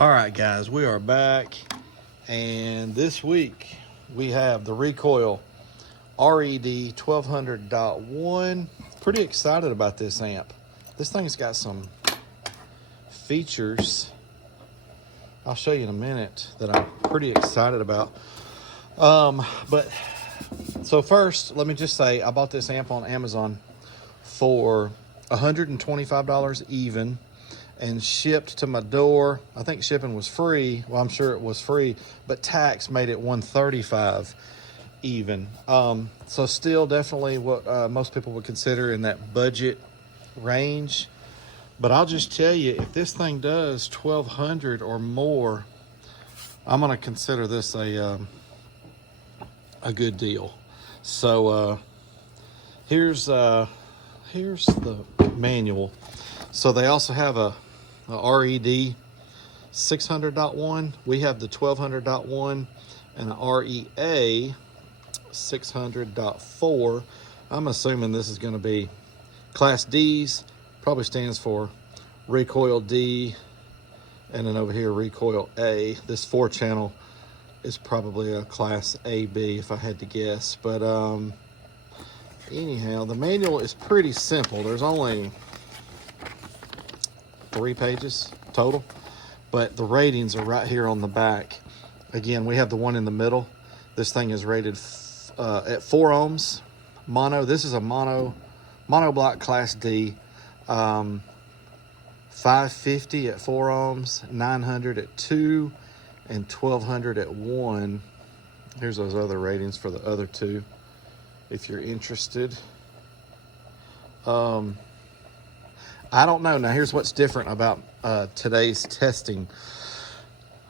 All right, guys, we are back, and this week we have the Recoil RED1200.1. Pretty excited about this amp. This thing's got some features I'll show you in a minute that I'm pretty excited about. But so first, let me just say I bought this amp on Amazon for $125 even, and shipped to my door. I think shipping was free. Well, I'm sure it was free, but tax made it $135 even. So still definitely what most people would consider in that budget range. But I'll just tell you, if this thing does 1,200 or more, I'm gonna consider this a good deal. So here's the manual. So they also have a RED 600.1. We have the 1200.1 and a REA 600.4. I'm assuming this is going to be Class D's. Probably stands for Recoil D, and then over here Recoil A. This 4-channel is probably a Class AB if I had to guess. But anyhow, the manual is pretty simple. There's only 3 pages total, but the ratings are right here on the back. Again, we have the one in the middle. This thing is rated at 4 ohms mono. This is a mono block Class D. 550 at 4 ohms, 900 at 2, and 1200 at 1. Here's those other ratings for the other 2 if you're interested. I don't know. Now, here's what's different about today's testing.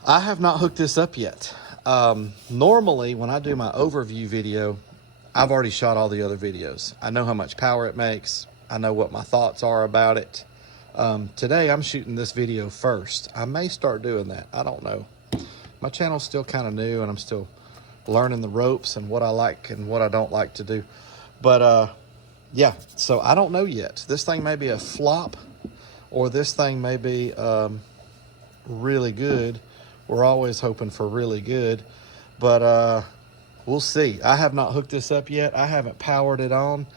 I have not hooked this up yet. Normally, when I do my overview video, I've already shot all the other videos. I know how much power it makes. I know what my thoughts are about it. Today, I'm shooting this video first. I may start doing that. I don't know. My channel's still kind of new, and I'm still learning the ropes and what I like and what I don't like to do. But yeah, so I don't know yet. This thing may be a flop, or this thing may be really good. We're always hoping for really good, but we'll see. I have not hooked this up yet. I haven't powered it on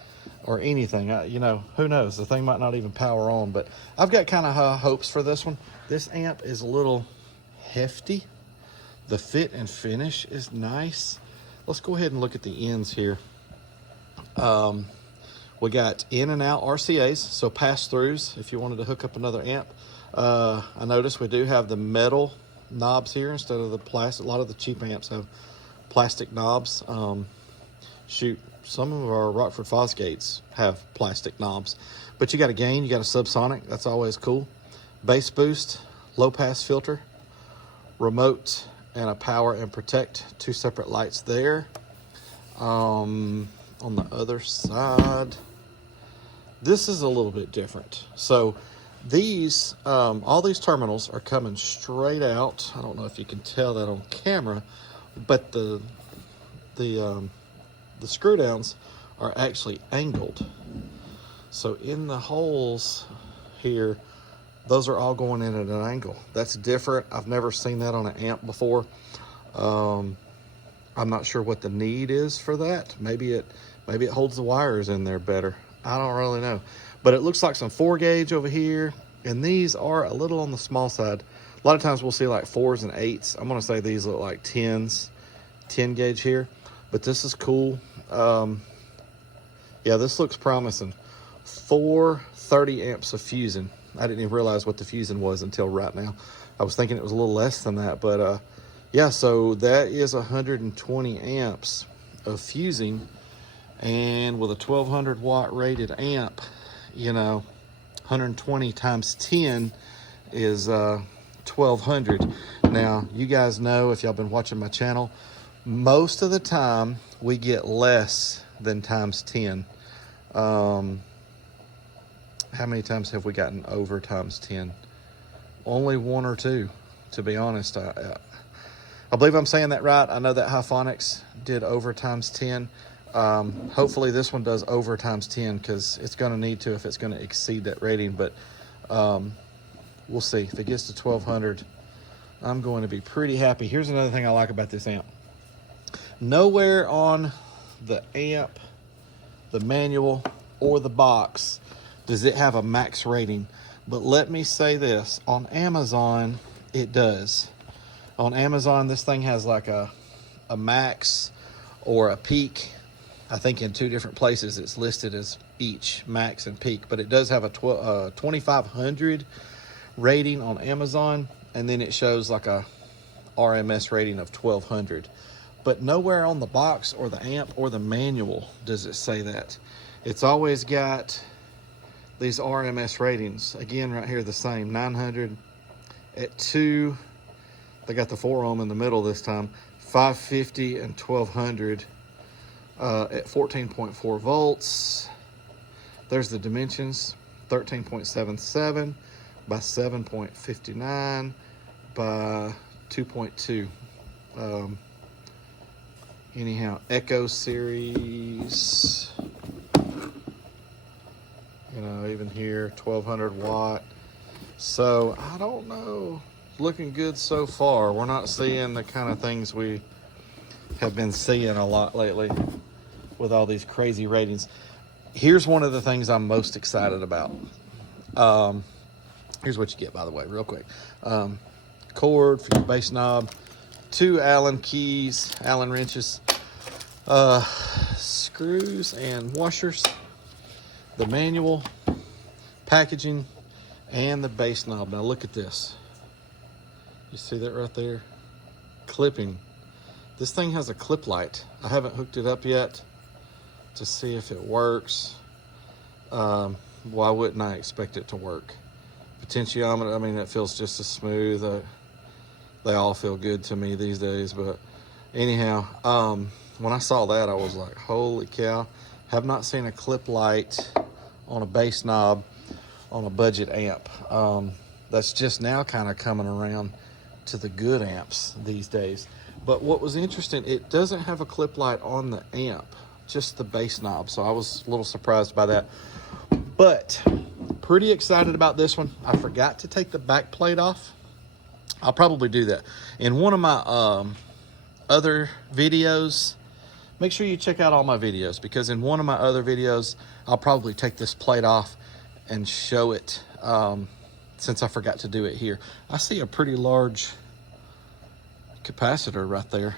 or anything. You know, who knows? The thing might not even power on, but I've got kind of high hopes for this one. This amp is a little hefty. The fit and finish is nice. Let's go ahead and look at the ends here. We got in and out RCAs, so pass-throughs if you wanted to hook up another amp. I noticed we do have the metal knobs here instead of the plastic. A lot of the cheap amps have plastic knobs. Shoot, some of our Rockford Fosgates have plastic knobs. But you got a gain, you got a subsonic. That's always cool. Bass boost, low-pass filter, remote, and a power and protect. 2 separate lights there. On the other side, this is a little bit different. So these, all these terminals are coming straight out. I don't know if you can tell that on camera, but the screw downs are actually angled. So in the holes here, those are all going in at an angle. That's different. I've never seen that on an amp before. I'm not sure what the need is for that. Maybe it holds the wires in there better. I don't really know. But it looks like some 4 gauge over here. And these are a little on the small side. A lot of times we'll see like 4s and 8s. I'm going to say these look like 10s. 10 gauge here. But this is cool. Yeah, this looks promising. 4 30 amps of fusing. I didn't even realize what the fusing was until right now. I was thinking it was a little less than that. But yeah, so that is 120 amps of fusing. And with a 1200 watt rated amp, you know, 120 times 10 is 1200. Now, you guys know, if y'all been watching my channel, most of the time we get less than times 10. How many times have we gotten over times 10? Only 1 or 2, to be honest. I believe I'm saying that right. I know that Hyphonics did over times 10. Hopefully this one does over times 10, because it's going to need to if it's going to exceed that rating. But we'll see. If it gets to 1200, I'm going to be pretty happy. Here's another thing I like about this amp. Nowhere on the amp, the manual, or the box does it have a max rating. But let me say this, on Amazon, it does. On Amazon, this thing has like a max or a peak. I think in 2 different places it's listed as each max and peak, but it does have a 2500 rating on Amazon, and then it shows like a RMS rating of 1200. But nowhere on the box or the amp or the manual does it say that. It's always got these RMS ratings. Again, right here, the same, 900 at 2. They got the 4 ohm in the middle this time. 550 and 1200 at 14.4 volts. There's the dimensions, 13.77 by 7.59 by 2.2. Anyhow, Echo series, you know, even here, 1200 watt. So I don't know, looking good so far. We're not seeing the kind of things we have been seeing a lot lately with all these crazy ratings. Here's one of the things I'm most excited about. Here's what you get, by the way, real quick. Cord for your bass knob, 2 Allen keys, Allen wrenches, screws and washers, the manual, packaging, and the bass knob. Now look at this. You see that right there? Clipping. This thing has a clip light. I haven't hooked it up yet to see if it works. Why wouldn't I expect it to work? Potentiometer, I mean, it feels just as smooth. They all feel good to me these days, but anyhow, when I saw that, I was like, holy cow. Have not seen a clip light on a bass knob on a budget amp. That's just now kind of coming around to the good amps these days. But what was interesting, it doesn't have a clip light on the amp, just the bass knob. So I was a little surprised by that. But pretty excited about this one. I forgot to take the back plate off. I'll probably do that. In one of my other videos, make sure you check out all my videos, because in one of my other videos, I'll probably take this plate off and show it, since I forgot to do it here. I see a pretty large capacitor right there.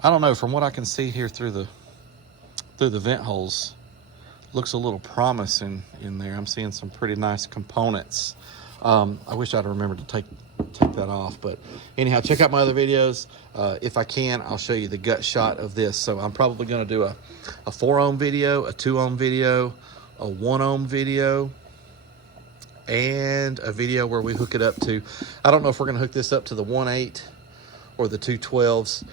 I don't know, from what I can see here through the vent holes, looks a little promising in there. I'm seeing some pretty nice components. I wish I'd remembered to take that off, but anyhow, check out my other videos. If I can, I'll show you the gut shot of this. So I'm probably going to do a 4 ohm video, a 2 ohm video, a 1 ohm video, and a video where we hook it up to, I don't know if we're going to hook this up to the 1.8 or the 212s.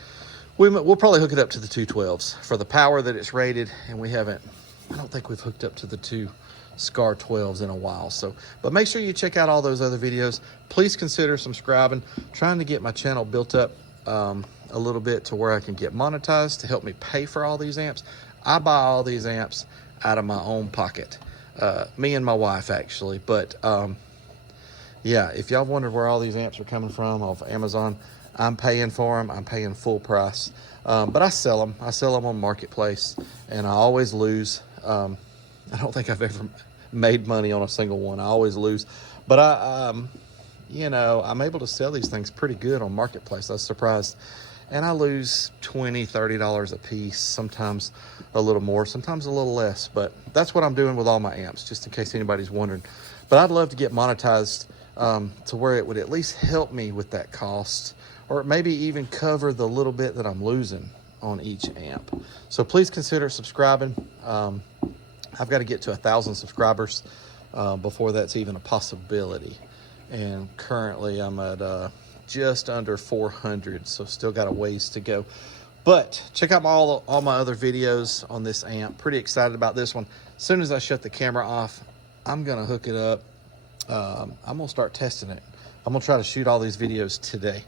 We'll probably hook it up to the 212s for the power that it's rated, and I don't think we've hooked up to the 2 SCAR 12s in a while. So, but make sure you check out all those other videos. Please consider subscribing. Trying to get my channel built up a little bit to where I can get monetized to help me pay for all these amps. I buy all these amps out of my own pocket. Me and my wife, actually. But yeah, if y'all wondered where all these amps are coming from off Amazon, I'm paying for them. I'm paying full price. But I sell them. I sell them on Marketplace, and I always lose. I don't think I've ever made money on a single one. I always lose. But you know, I'm able to sell these things pretty good on Marketplace. I was surprised. And I lose $20, $30 a piece, sometimes a little more, sometimes a little less. But that's what I'm doing with all my amps, just in case anybody's wondering. But I'd love to get monetized to where it would at least help me with that cost, or maybe even cover the little bit that I'm losing on each amp. So please consider subscribing. I've got to get to 1,000 subscribers before that's even a possibility. And currently I'm at just under 400, so still got a ways to go. But check out all my other videos on this amp. Pretty excited about this one. As soon as I shut the camera off, I'm gonna hook it up. I'm gonna start testing it. I'm gonna try to shoot all these videos today.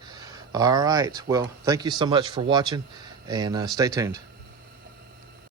All right, well, thank you so much for watching, and stay tuned.